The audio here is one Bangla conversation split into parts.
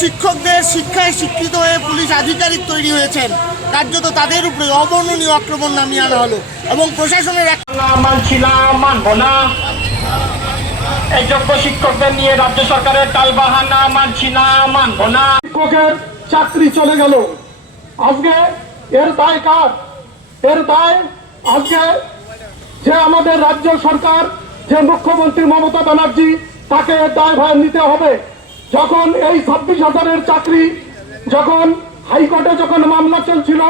শিক্ষকদের শিক্ষায় শিক্ষিত হয়ে পুলিশ আধিকারিক তৈরি হয়েছেন। কার্যত তাদের উপরে অবর্ণনীয় আক্রমণ নামিয়ে আনা হলো এবং প্রশাসনের না এই যোগ্য শিক্ষকদের নিয়ে রাজ্য সরকারের টালবাহানা মানছি না মানবো না। শিক্ষকের চাকরি চলে গেল। আজকে এর দায় কার? এর দায় আজকে যে আমাদের রাজ্য সরকার যে মুখ্যমন্ত্রী মমতা ব্যানার্জি তাকে এর দায়ভার নিতে হবে। যখন এই ছাব্বিশ হাজারের চাকরি, যখন হাইকোর্টে যখন মামলা চলছিল,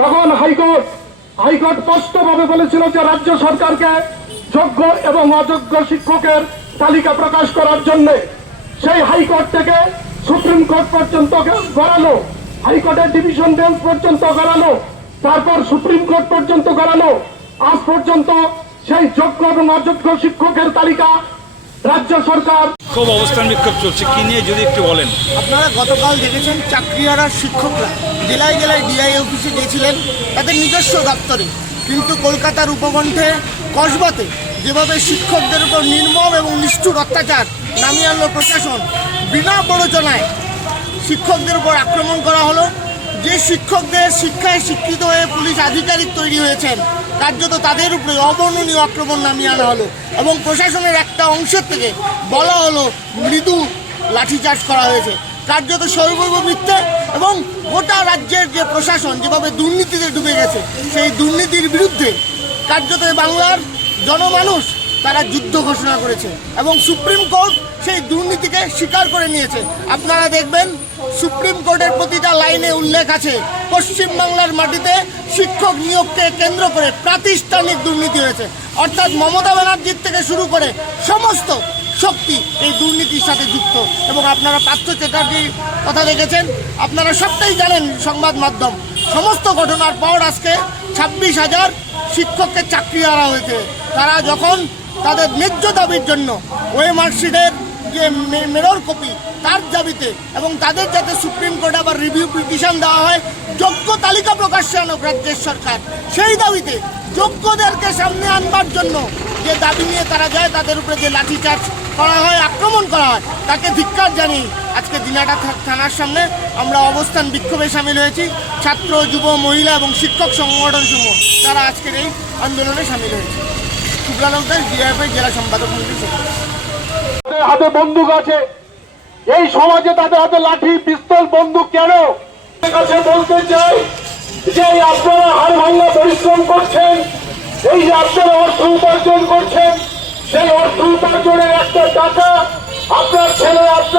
তখন হাইকোর্ট হাইকোর্ট স্পষ্টভাবে বলেছিল যে রাজ্য সরকারকে যোগ্য এবং অযোগ্য শিক্ষকের তালিকা প্রকাশ করার জন্যে সেই হাইকোর্ট থেকে সুপ্রিম কোর্ট পর্যন্ত গড়ালো, হাইকোর্টের ডিভিশন বেঞ্চ পর্যন্ত গড়ালো, তারপর সুপ্রিম কোর্ট পর্যন্ত গড়ালো। আজ পর্যন্ত সেই যোগ্য এবং অযোগ্য শিক্ষকের তালিকা রাজ্য সরকার। খুব অবস্থান বিক্ষোভ চলছে। কি নিয়ে যদি একটু বলেন? আপনারা গতকাল দেখেছেন চাকরিহারা শিক্ষকরা জেলায় জেলায় ডিআই অফিসে গিয়েছিলেন তাদের নিজস্ব দপ্তরে। কিন্তু কলকাতার উপকণ্ঠে কসবাতে যেভাবে শিক্ষকদের উপর নির্মম এবং নিষ্ঠুর অত্যাচার নামিয়ে আনলো প্রশাসন বিনা প্ররোচনায় শিক্ষকদের উপর আক্রমণ করা হলো। যে শিক্ষকদের শিক্ষায় শিক্ষিত হয়ে পুলিশ আধিকারিক তৈরি হয়েছেন, কার্যত তাদের উপরে অবর্ণনীয় আক্রমণ নামিয়ে আনা হলো এবং প্রশাসনের একটা অংশের থেকে বলা হলো মৃদু লাঠিচার্জ করা হয়েছে। কার্যত সর্বৈব মিথ্যে এবং গোটা রাজ্যের যে প্রশাসন যেভাবে দুর্নীতিতে ডুবে গেছে, সেই দুর্নীতির বিরুদ্ধে কার্যত বাংলার জনমানুষ তারা যুদ্ধ ঘোষণা করেছে এবং সুপ্রিম কোর্ট সেই দুর্নীতিকে স্বীকার করে নিয়েছে। আপনারা দেখবেন, সুপ্রিম কোর্টের প্রতিটা লাইনে উল্লেখ আছে, পশ্চিমবাংলার মাটিতে শিক্ষক নিয়োগকে কেন্দ্র করে প্রাতিষ্ঠানিক দুর্নীতি হয়েছে। অর্থাৎ মমতা ব্যানার্জির থেকে শুরু করে সমস্ত শক্তি এই দুর্নীতির সাথে যুক্ত। এবং আপনারা পার্থ চ্যাটার্জির কথা দেখেছেন, আপনারা সবটাই জানেন সংবাদ মাধ্যম। সমস্ত ঘটনার পর আজকে ছাব্বিশ হাজার শিক্ষককে চাকরি হারা হয়েছে। তারা যখন তাদের ন্যায্য দাবির জন্য ওই মার্কশিটের যে মেরর কপি তার দাবিতে এবং তাদের যাতে সুপ্রিম কোর্টে আবার রিভিউ পিটিশন দেওয়া হয়, যোগ্য তালিকা প্রকাশ্যে আনুক রাজ্যের সরকার। সেই দাবিতে যোগ্যদেরকে সামনে আনবার জন্য যে দাবি নিয়ে তারা যায়, তাদের উপরে যে লাঠিচার্জ করা হয়, আক্রমণ করা হয়, তাকে ধিক্কার জানি আজকে দিনাটা থানার সামনে আমরা অবস্থান বিক্ষোভে সামিল হয়েছি। ছাত্র, যুব, মহিলা এবং শিক্ষক সংগঠন সমূহ তারা আজকের এই আন্দোলনে সামিল হয়েছে। শুক্লানন্দ দাস হাতে বন্দুক আছে। এই সমাজে তাদের হাতে লাঠি, পিস্তল, বন্দুক কেন? বলতে চাই যে আপনারা হাড় ভাঙা পরিশ্রম করছেন, এই যে আপনারা অর্থ উপার্জন করছেন, সেই অর্থ উপার্জনের একটা টাকা আপনার ছেলে, আপনার